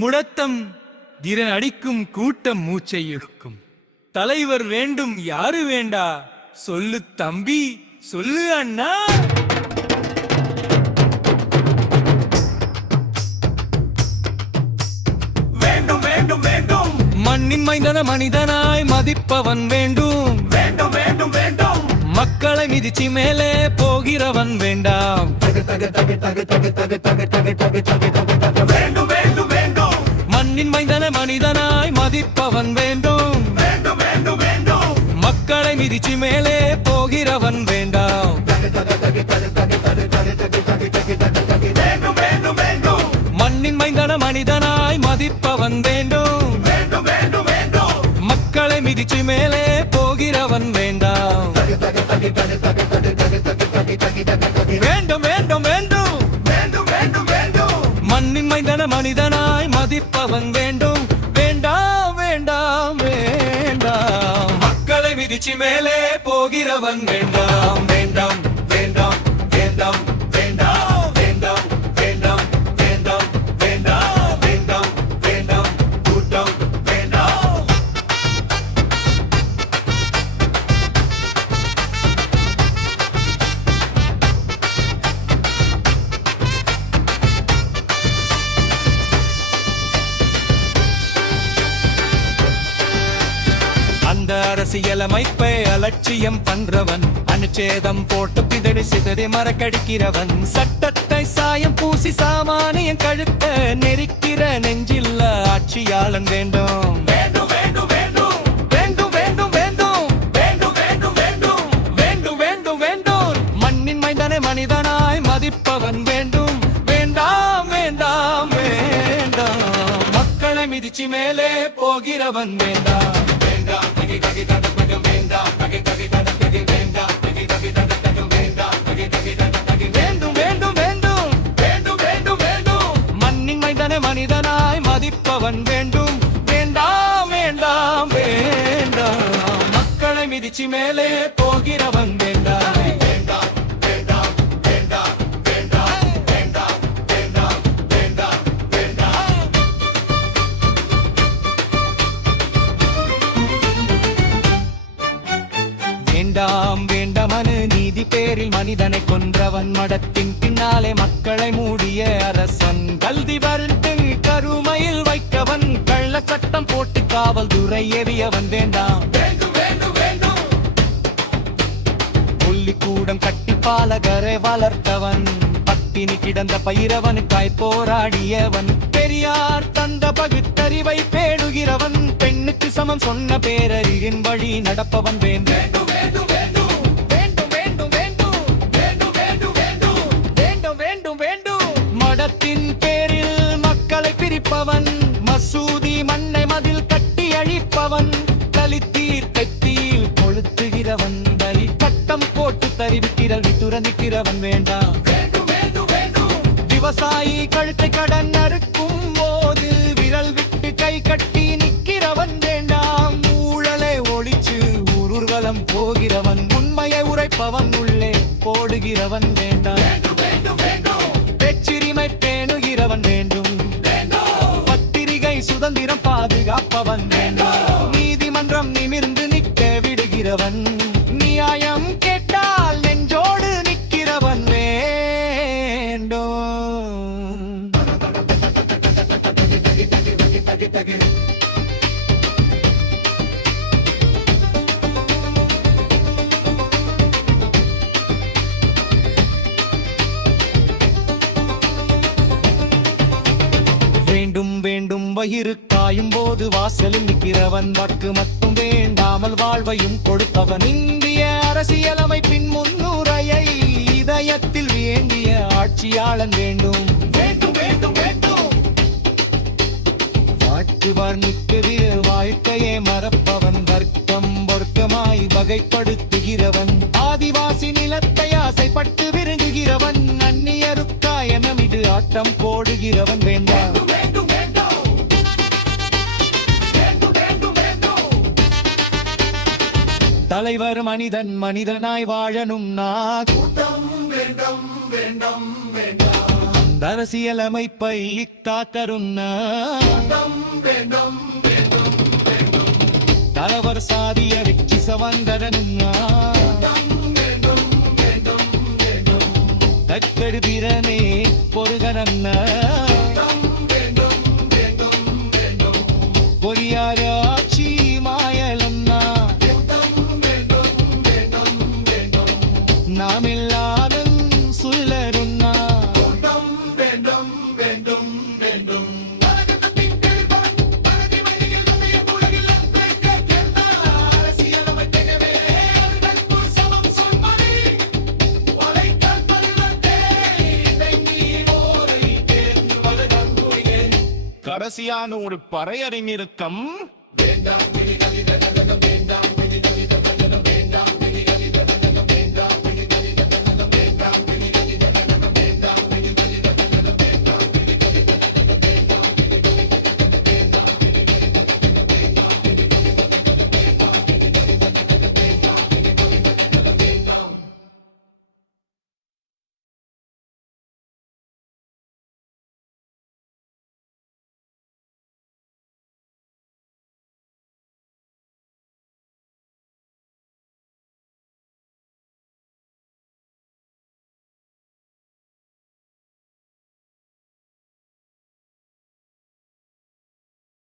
முடத்தம் திறன் அடிக்கும் கூட்டம் மூச்சை இழுக்கும். தலைவர் வேண்டும் யாரு வேண்டா, சொல்லு தம்பி சொல்லு அண்ணா. வேண்டும் வேண்டும் வேண்டும் மண்ணின் மைந்தன மனிதனாய் மதிப்பவன் வேண்டும். வேண்டும் வேண்டும் வேண்டும் மக்களை மிதிச்சு மேலே போகிறவன் வேண்டாம். வேண்டும் வேண்டும் வேண்டும் மண்ணின் மைந்தன மனிதனாய் மதிப்பவன் வேண்டும். வேண்டும் வேண்டும் வேண்டும் மக்களை மிதிச்சு மேலே போகிறவன் வேண்டாம். வேண்டும் வேண்டும் வேண்டும் மண்ணின் மைந்தன மனிதனாய் மதிப்பவன் வேண்டும். வேண்டும் வேண்டும் வேண்டும் மக்களை மிதிச்சு மேலே போகிறவன் வேண்டாம். வேண்டும் வேண்டும் வேண்டும் வேண்டும் வேண்டும் வேண்டும் மண்ணின் மைந்தன மனிதனாய் மதிப்பவன் வேண்டும். வேண்டாம் வேண்டாம் வேண்டாம் மக்களை மிதிச்சு மேலே போகிறவன் வேண்டாம். வேண்டாம் வேண்டாம் வேண்டாம் வேண்டாம் வேண்டாம் வேண்டாம் வேண்டாம் வேண்டாம் வேண்டாம் வேண்டாம் கூட்டம் வேண்டாம். அந்த அரசியலமைப்பை அலட்சியம் பண்றவன், அனுச்சேதம் போட்டு பிதறி சிதறி மறக்கடிக்கிறவன், சட்டத்தை சாயம் பூசி சாமானியன் கழுத்த நெரிக்கிற நெஞ்சில்ல ஆட்சியாளன் வேண்டும். வேண்டும் வேண்டும் வேண்டும் வேண்டும் வேண்டும் வேண்டும் வேண்டும் வேண்டும் வேண்டும் வேண்டும் வேண்டும் வேண்டும் மண்ணின் மைந்தனை மனிதனாய் மதிப்பவன் வேண்டும். வேண்டாம் வேண்டாம் வேண்டாம் மக்களை மிதிச்சு மேலே போகிறவன் வேண்டாம். வேண்டும் வேண்டும் வேண்டும் வேண்டும் வேண்டும் வேண்டும் மண்ணின் மைந்தனை மனிதனாய் மதிப்பவன் வேண்டும். வேண்டாம் வேண்டாம் வேண்டாம் மக்களை மிதிச்சு மேலே போகிறவன் வேண்டாம். வேண்டாம் வேண்டாம் வேண்டாம் வேண்டாம் வேண்டாம் வேண்டாம் வேண்டாம் வேண்டாம் வேண்டாம் வேண்டாமனு நீதி பேரில் மனிதனை கொன்றவன், மடத்தின் பின்னாலே மக்களை மூடிய அரசன், கல்வி வரிட்டு கருமையில் வைக்கவன், கள்ள சட்டம் போட்டு காவல்துறை எறியவன் வேண்டாம். வேண்டும் வேண்டும் வேண்டும் புள்ளிக்கூடம் கட்டி பாலகரை வளர்த்தவன், பட்டினி கிடந்த பயிரவனுக்காய் போராடியவன், பெரியார் தந்த பகுத்தறிவை பேணுகிறவன், பெண்ணுக்கு சமம் சொன்ன பேரறிவின் வழி நடப்பவன் வேண்டும். வேண்டும் வேண்டும் வேண்டும் வேண்டும் வேண்டும் வேண்டும் வேண்டும் வேண்டும் வேண்டும் வேண்டும் வேண்டும் மடத்தின் பேரில் மக்களை பிரிப்பவன், மசூதி மண்ணை மதில் கட்டி அழிப்பவன், தலித்தீர் கத்தியில் கொளுத்துகிறவன், தலி சட்டம் போட்டு தறிவிக்கிறல் துறந்திக்கிறவன் வேண்டாம். வேண்டும் வேண்டும் வேண்டும் விவசாயி கழுத்தை கடன் அறுக்கும் போது விரல் விட்டு கை கட்டி நிற்கிறவன் வேண்டாம். ஊழலை ஒழிச்சு ஊர்வலம் போகிறவன், உண்மையை உரைப்பவன் உள்ளே போடுகிறவன் வேண்டாம். வேண்டும் வேண்டும் வேண்டும் பேச்சுரிமை பேணுகிறவன் வேண்டும். பத்திரிகை சுதந்திரம் பாதுகாப்பவன் வேண்டும். நீதிமன்றம் நிமிர்ந்து நிற்க விடுகிறவன், நியாயம் கேட்டால் நெஞ்சோடு நிற்கிறவன் வேண்டும். வேண்டும் வேண்டும் வயிறு காயும் போது வாசலில் நிற்கிறவன், வாக்கு மட்டும் வேண்டாமல் வாழ்வையும் கொடுத்தவன், இந்திய அரசியலமைப்பின் முன்னுரையை இதயத்தில் வேண்டிய ஆட்சியாளன் வேண்டும். வேண்டும் வேண்டும் வேண்டும் வாட்டு வர்ணிக்கு வாழ்க்கையை மறப்பவன், வர்க்கம் வர்க்கமாய் வகைப்படுத்துகிறவன், ஆதிவாசி நிலத்தை ஆசைப்பட்டு விரும்புகிறவன், அந்நியருக்காய் நமிடு ஆட்டம் போடுகிறவன் வேண்டாம். வேண்டும் வேண்டும் வேண்டும் வேண்டும் வேண்டும் தலைவர் மனிதன் மனிதனாய் வாழணும் கூட்டம் வேண்டும் வேண்டும் வேண்டாம் அந்த அரசியலமைப்பை காத்தருண்ண வேண்டும் வேண்டும் தலைவர் சாதிய வெற்றி சவந்தரனுண்ணா வேண்டும் வேண்டும் வேண்டும் தக்கெடுதிரனே பொருகனன்ன வேண்டும் வேண்டும் வேண்டும் பொறியாராட்சி மாயலன்னா வேண்டும் வேண்டும் வேண்டும் நாம் எல்லாரும் சொல்லருண்ணா வேண்டும் வேண்டும் வேண்டும் பழக்கத்தின் பேர்வன் பழனி வழியில் நம்மைய உலகில் அன்பேற்க கேட்டார் அரசியலமை திகவே அருகன்பு சமம் சொல்மணி வளைக்கல் பருவத்தே இணங்கி ஓரை தேர்ந்து வருகன்புரியே கடைசியான ஒரு பறையறிஞருக்கம் வேண்டாம் விழிகளிட நகரம்